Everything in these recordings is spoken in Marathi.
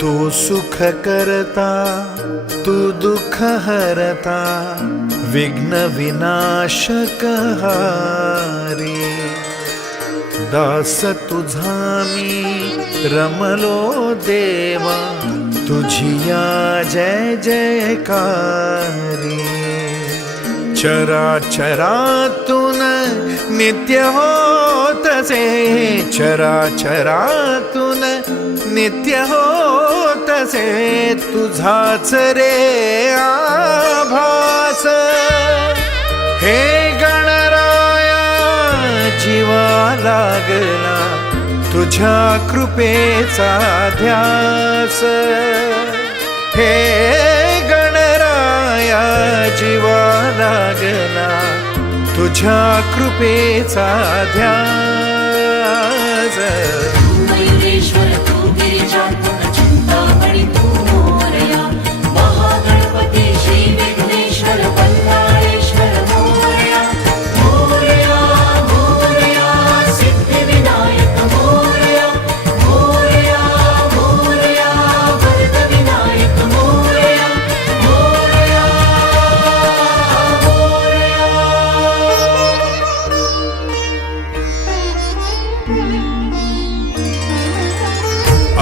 तू सुख करता तू दुःख हरता विघ्न विनाशक हारी. दास तुझा मी रमलो देवा तुझिया जय जयकारी. चराचरातून नित्य होतसे चराचरातून नित्य होतसे तुझाच रे आभास. हे गणराया जीवा लागला तुझ्या कृपेचा ध्यास. लागला तुझ्या कृपेचा ध्यास.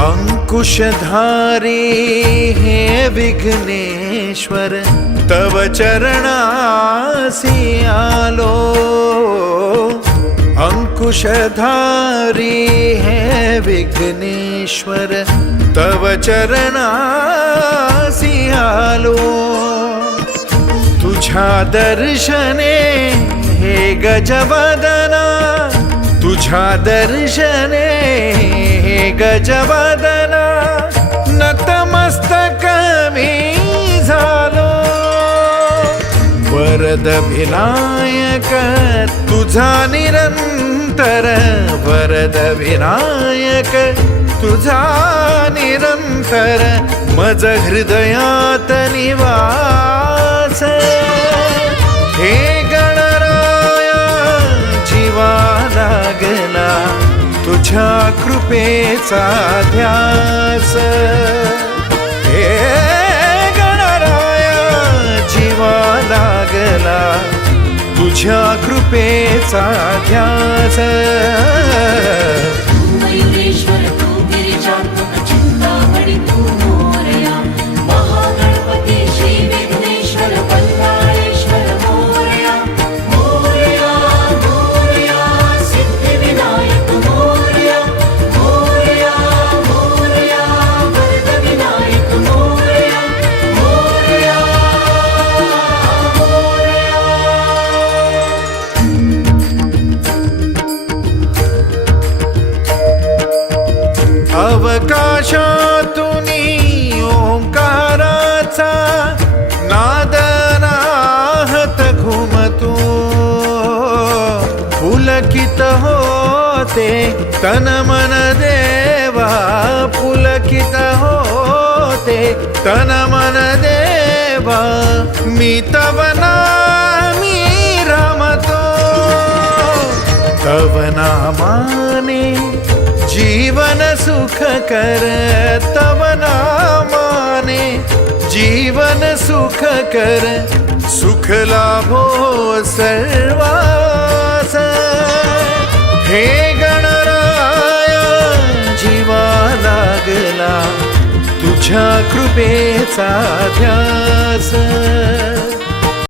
अंकुशधारी हे विघ्नेश्वर, तव चरणासी आलो अंकुशधारी हे विघ्नेश्वर, तव चरणासी आलो तुझ्या दर्शने हे गजवदना, तुझा दर्शने गजवदना नतमस्तक मी झालो. वरद विनायक तुझा निरंतर वरद विनायक तुझा निरंतर मज हृदयात निवास. हे कृपेचा ध्यास. हे गणराया जीवा लागला. तुझ्या कृपेचा ध्यास. अवकाशातून ओंकाराचा नादनाहत घुमतो. पुलकित होते तन मन देवा पुलकित होते तन मन देवा. मी तवना मी रमतो तवनामा सुख कर तव नामाने जीवन सुख कर। सुख लाभो सर्वास। हे गणराया जीवा लागला तुझ्या कृपेचा ध्यास